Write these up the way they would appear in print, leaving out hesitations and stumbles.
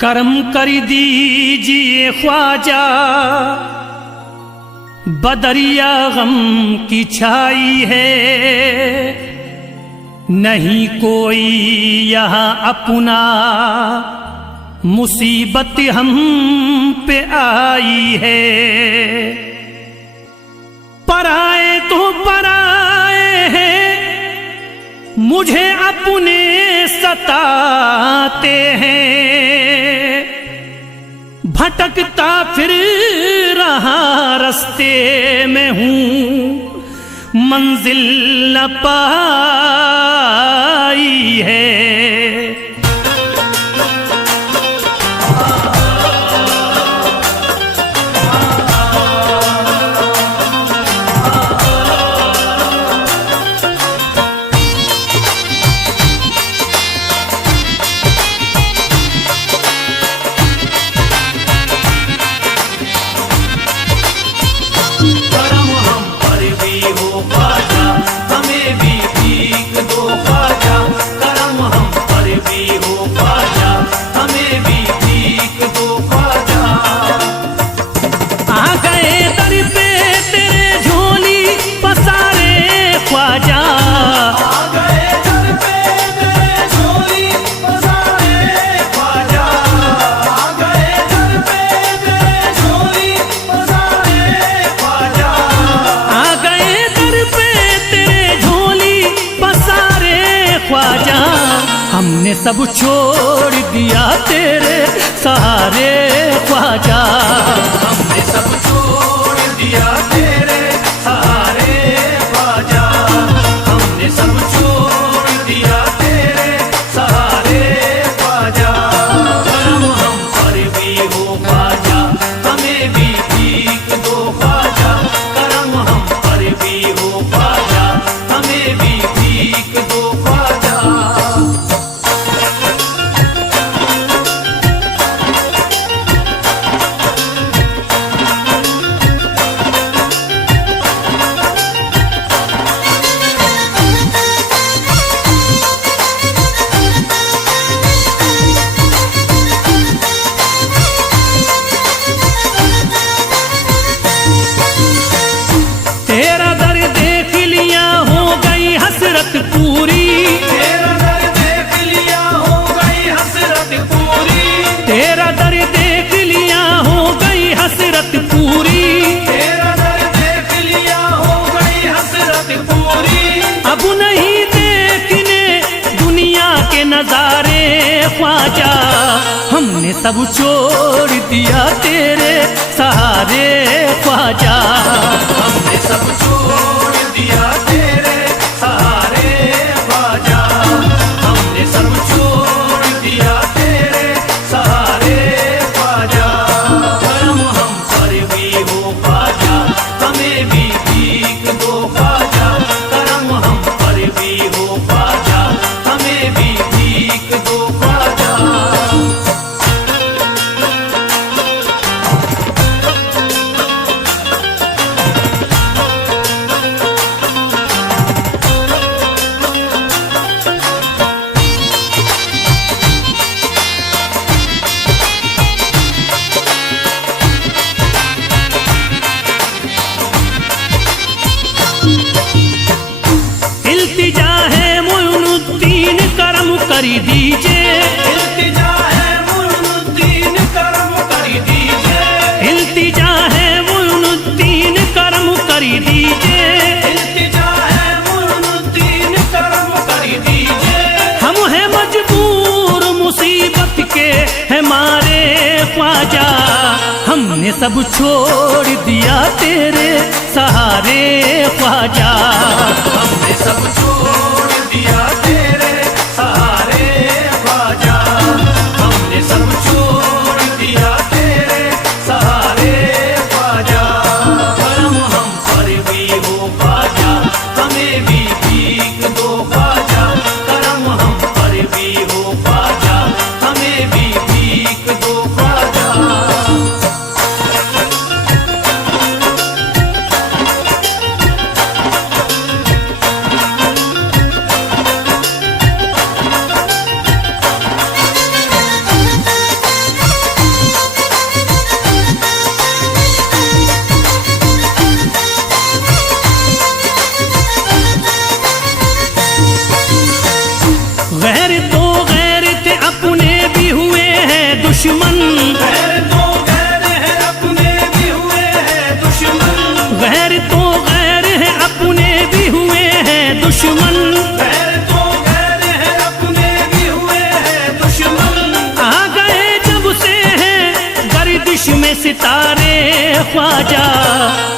करम कर दीजिए ख्वाजा, बदरिया गम की छाई है, नहीं कोई यहाँ अपना, मुसीबत हम पे आई है। पराए तो पराए हैं, मुझे अपने सताते हैं, भटकता फिर रहा रास्ते में हूँ, मंजिल न पाई है। हमने सब छोड़ दिया तेरे सहारे ख्वाजा, हमने सब छोड़ दिया तेरे सहारे ख्वाजा, हमने सब छोड़ दिया तेरे सहारे ख्वाजा। करम हम पर भी हो ख्वाजा, हमें भी भीख दो ख्वाजा, करम हम पर भी हो ख्वाजा, हमें भी भीख दो ख्वाजा। पूरी तेरा दर देख लिया हो गई हसरत पूरी, तेरा दर देख लिया हो गई हसरत पूरी, तेरा दर देख लिया हो गई हसरत पूरी। अब नहीं देखने दुनिया के नजारे ख्वाजा, हमने सब छोड़ दिया तेरे सहारे ख्वाजा, हमने सब छोड़ दिया तेरे सहारे ख्वाजा, हमने सब छोड़ दिया तेरे सहारे ख्वाजा। करम हम पर भी हो ख्वाजा, हमें भी भीख दो ख्वाजा, करम हम पर भी हो ख्वाजा, हमें भी भीख दो ख्वाजा। इल्तिजा है मोइनुद्दीन करम कर दीजिए, इल्तिजा है मोइनुद्दीन करम कर दीजिए, इल्तिजा है मोइनुद्दीन करम कर दीजिए, इल्तिजा है मोइनुद्दीन करम कर दीजिए। हम हैं मजबूर मुसीबत के हमारे ख्वाजा, हमने सब छोड़ दिया तेरे सहारे ख्वाजा, हमने सब छोड़ दिया तेरे सहारे ख्वाजा, हमने सब छोड़ दिया तेरे सहारे ख्वाजा। करम हम पर भी हो ख्वाजा, हमें भी भीख दो ख्वाजा, करम हम पर भी हो ख्वाजा, हमें भी भीख दो ख्वाजा। तो गैर थे अपने भी हुए हैं दुश्मन, गैर तो गैर है अपने भी हुए हैं दुश्मन, गैर तो गैर है अपने भी हुए हैं दुश्मन। गैर तो गैर है अपने भी हुए हैं दुश्मन। आ गए जब से हैं गर्दिश में सितारे ख्वाजा,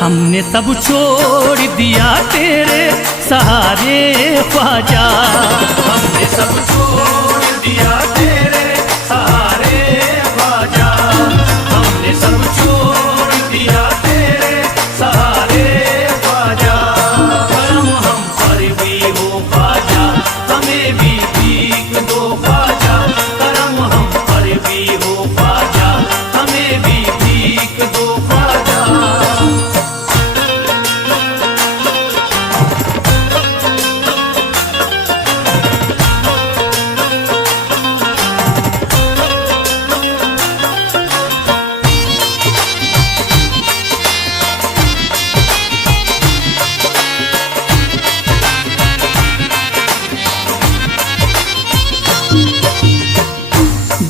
हमने सब छोड़ दिया तेरे सहारे ख्वाजा। हमने सब छोड़ दिया तेरे सहारे ख्वाजा, हमने सब छोड़ दिया तेरे सहारे ख्वाजा। करम हम पर भी हो ख्वाजा, हमें भी भीख दो ख्वाजा। करम हम पर भी हो ख्वाजा, हमें भी भीख दो ख्वाजा।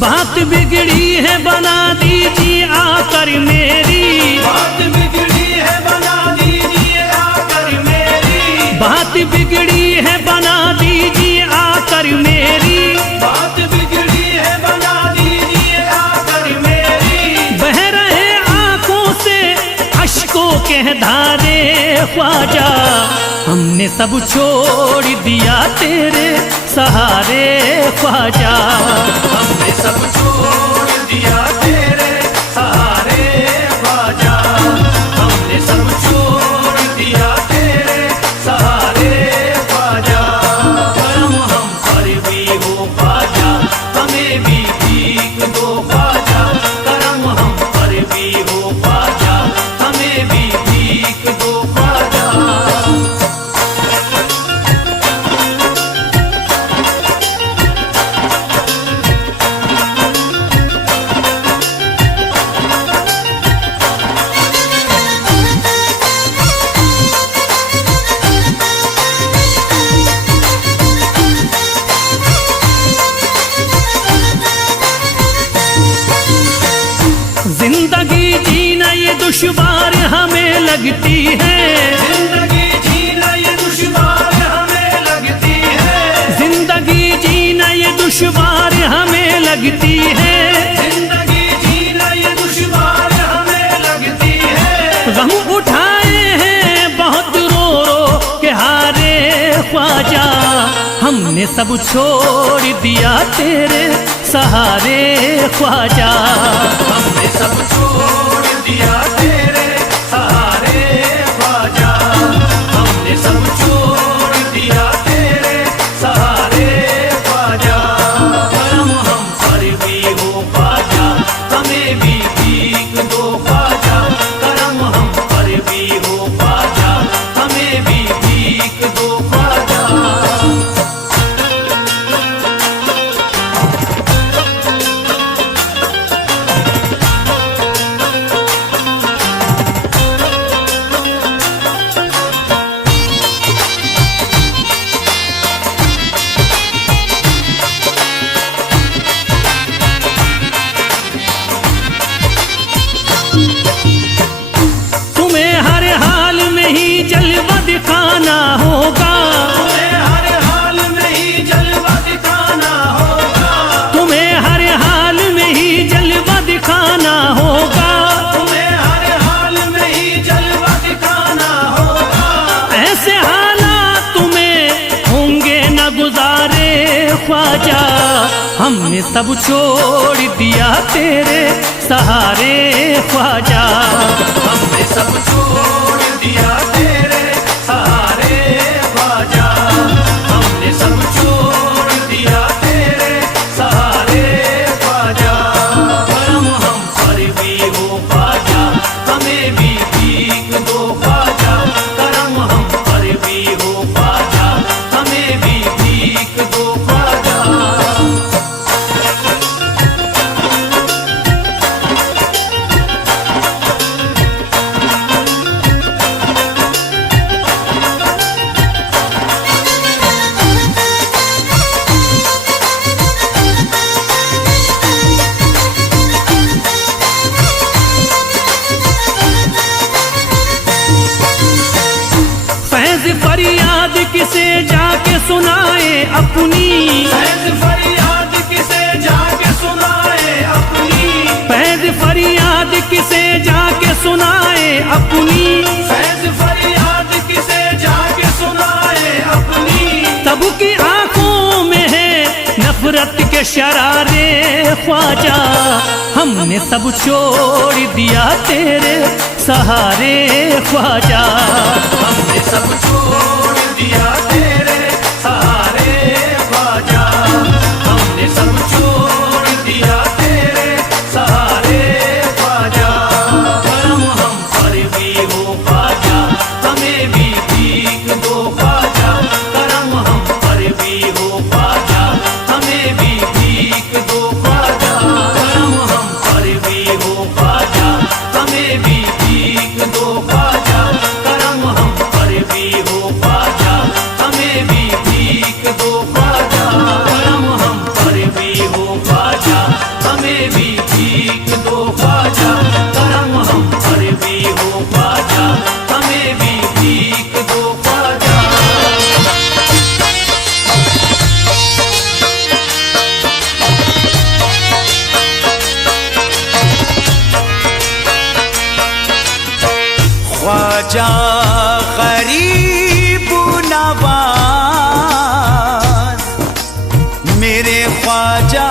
बात बिगड़ी है बना दीजिए आकर मेरी, बात बिगड़ी है बना दीजिए आकर मेरी, बात बिगड़ी है बना दीजिए आकर मेरी। बात बिगड़ी है बना दीजिए आकर मेरी। बह रहे आंखों से अश्कों के धारे ख्वाजा, हमने सब छोड़ दिया तेरे सहारे ख्वाजा। हमने सब छोड़ दिया तेरे सहारे ख्वाजा, हमने सब छोड़ दिया तेरे सहारे ख्वाजा। करम हम पर भी हो ख्वाजा, हमें भी भीख दो ख्वाजा। करम हम पर भी हो ख्वाजा, हमें भी भीख दो ख्वाजा। जिंदगी जीना ये दुश्वार हमें लगती है, जिंदगी जीना ये दुश्वार हमें लगती है। जिंदगी जीना ये दुश्वार हमें लगती है। जिंदगी जीना ये दुश्वार हमें लगती है। गम उठाए हैं बहुत रो रो के हारे ख्वाजा, हमने सब छोड़ दिया तेरे सहारे ख्वाजा। हमने सब छोड़ दिया तेरे सहारे ख्वाजा, हमने सब छोड़ दिया तेरे सहारे ख्वाजा। करम हम पर भी हो ख्वाजा, हमें भी भीख दो ख्वाजा। करम हम पर भी हो ख्वाजा, हमें भी भीख दो ख्वाजा। तुम्हें हर हाल में ही जलवा दिखाना होगा, तुम्हें हर हाल में ही जलवा दिखाना होगा। तुम्हें हर हाल में ही जलवा दिखाना होगा। तुम्हें हर हाल में ही जलवा दिखाना होगा। ऐसे हालात तुम्हें होंगे न गुजारे ख्वाजा, हमने सब छोड़ दिया तेरे सहारे ख्वाजा। हमने सब छोड़ दिया तेरे सहारे ख्वाजा, हमने सब छोड़ दिया तेरे सहारे ख्वाजा। करम हम पर भी हो ख्वाजा, हमें भी भीख दो ख्वाजा। करम हम पर भी हो ख्वाजा, हमें भी भीख दो ख्वाजा। सुनाए अपनी, फैज़ फरियाद किसे जाके सुनाए अपनी, फैज़ फरियाद किसे जाके सुनाए अपनी, फैज़ फरियाद किसे जाके सुनाए अपनी। तब की आंखों में है नफरत के शरारे ख्वाजा, हमने सब छोड़ दिया तेरे सहारे ख्वाजा, हमने सब छोड़ दिया तेरे सहारे ख्वाजा, हमने सब छोड़ दिया तेरे सहारे ख्वाजा। करम हम पर भी हो ख्वाजा, हमें भी भीख दो ख्वाजा, करम हम पर भी हो ख्वाजा, हमें भी भीख दो ख्वाजा, करम हम पर भी हो ख्वाजा, हमें भी भीख दो ख्वाजा, करम हम पर भी हो ख्वाजा, हमें भी भीख दो ख्वाजा, करम हम पर भी हो ख्वाजा, हमें भी भीख दो ख्वाजा, करम हम पर भी हो ख्वाजा, हमें भी भीख दो ख्वाजा। ख्वाजा गरीब नवाज, मेरे ख्वाजा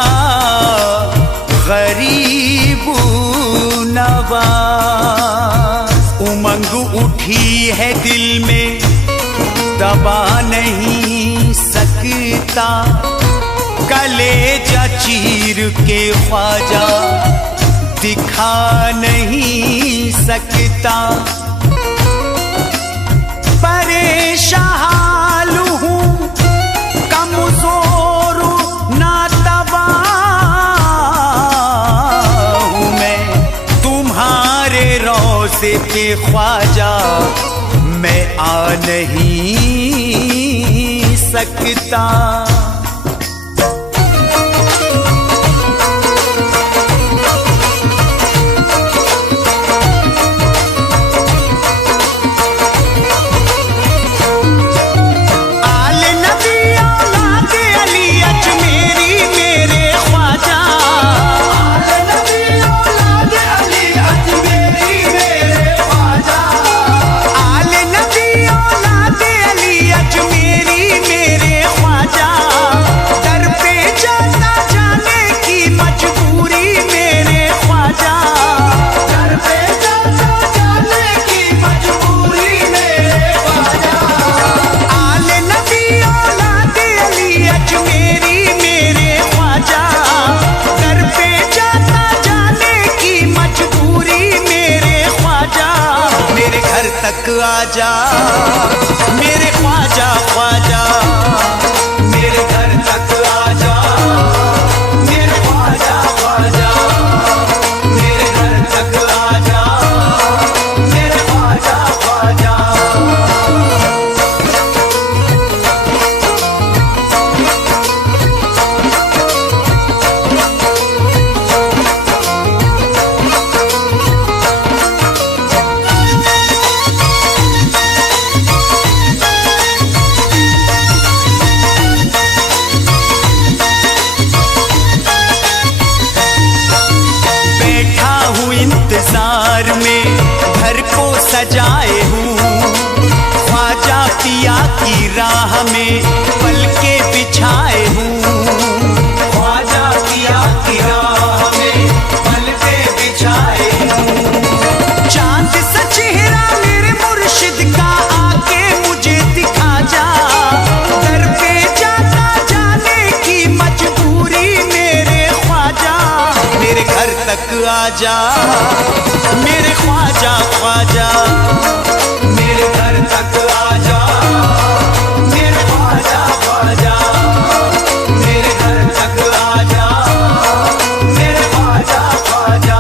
गरीब नवाज। उमंग उठी है दिल में दबा नहीं सकता, कलेजा चीर के ख्वाजा दिखा नहीं सकता। परेशान हूँ कमजोर नातवा हूँ मैं, तुम्हारे रोज़े पे ख्वाजा मैं आ नहीं सकता। तक आजा मेरे ख्वाजा ख्वाजा, मेरे घर तक आजा मेरे ख्वाजा ख्वाजा, मेरे घर तक आजा मेरे ख्वाजा ख्वाजा। इंतजार में घर को सजाए हूँ, ख्वाजा पिया की राह में पलके बिछाए हूँ, ख्वाजा पिया की राह में पलके बिछाए हूँ। चांद सा चेहरा मेरे मुर्शिद का आके मुझे दिखा जा, दर पे जाता जाने की मजबूरी मेरे ख्वाजा, मेरे घर तक आजा मेरे ख्वाजा ख्वाजा, मेरे घर तक आजा मेरे ख्वाजा ख्वाजा, मेरे घर तक आजा मेरे ख्वाजा ख्वाजा।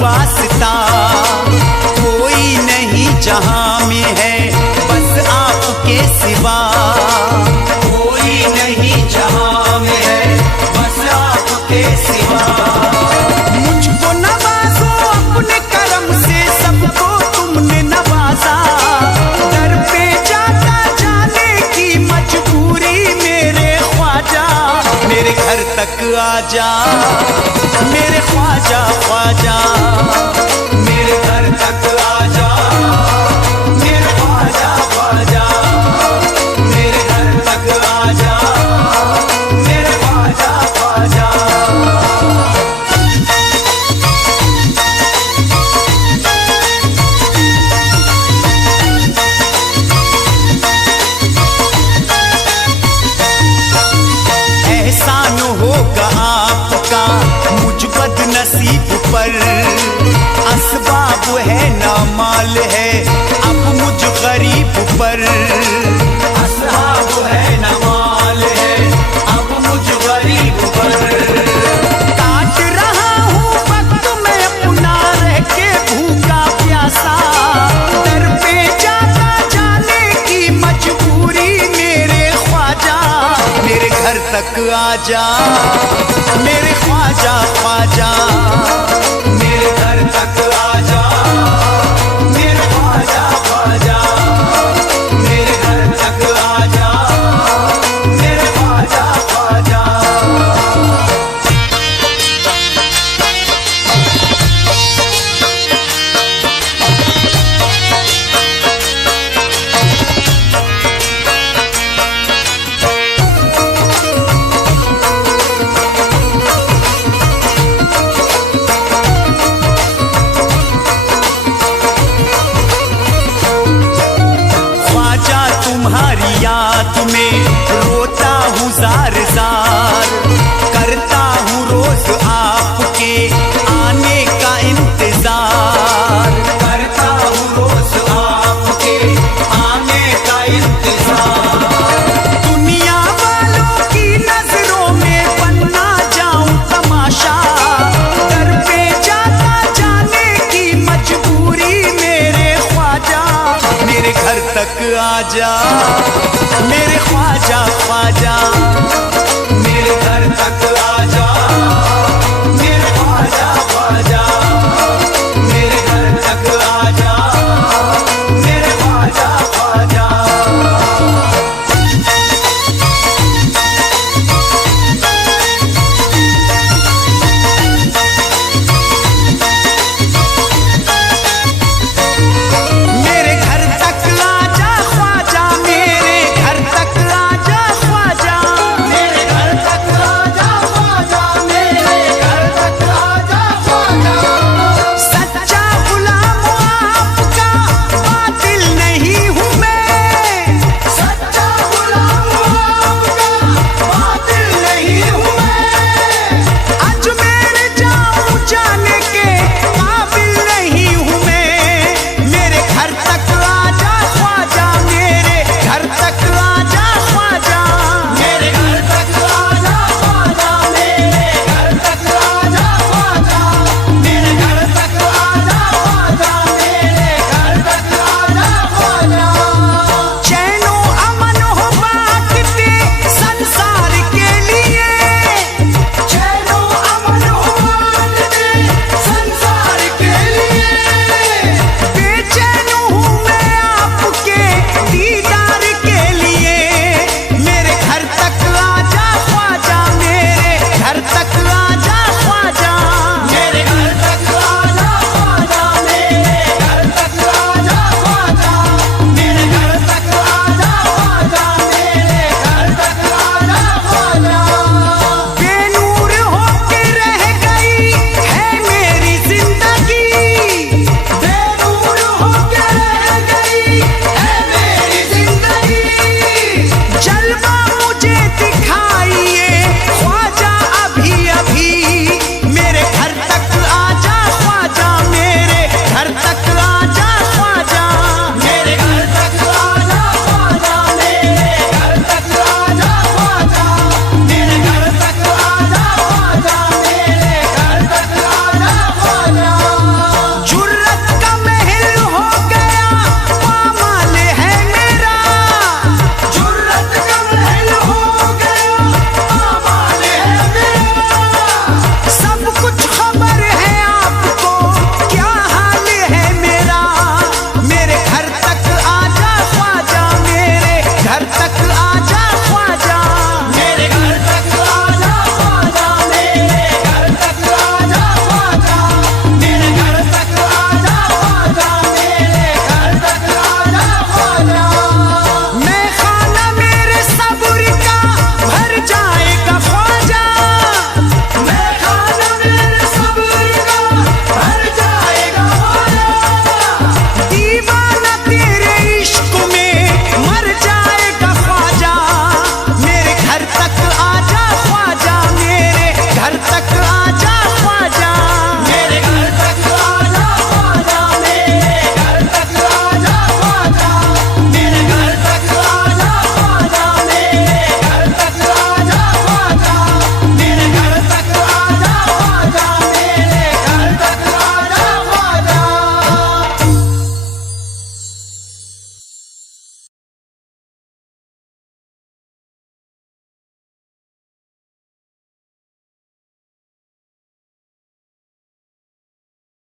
वास्ता कोई नहीं जहां में है बस आपके सिवा, कोई नहीं जहां में है बस आपके सिवा। मुझको नवाजो अपने करम से, सबको तुमने नवाजा, दर पे जाता जाने की मजबूरी मेरे ख्वाजा, मेरे घर तक आजा मेरे ख्वाजा ख्वाजा, मेरे घर तक आजा मेरे ख्वाजा ख्वाजा, मेरे घर तक आजा मेरे ख्वाजा ख्वाजा। एहसान होगा आपका मुझ बदनसीब पर, असबाब है ना माल है अब मुझ गरीब पर, असहाब है न माल है अब मुझ गरीब पर। काट रहा हूँ वक्त मैं अपना रह के भूखा प्यासा, दर पे जाता जाने की मजबूरी मेरे ख्वाजा, मेरे घर तक आजा मेरे ख्वाजा ख्वाजा, मेरे घर तक आजा मेरे ख्वाजा ख्वाजा, मेरे घर तक आजा मेरे ख्वाजा ख्वाजा। ख्वाजा तुम्हारी याद में रोता हूँ जार जार, करता हूँ रोज आपके आने का इंतजार, करता हूँ रोज आपके आने का इंतजार। दुनिया वालों की नजरों में बनना जाऊं तमाशा, दर पे जाता जाने की मजबूरी मेरे ख्वाजा, मेरे घर तक आजा मेरे ख्वाजा ख्वाजा।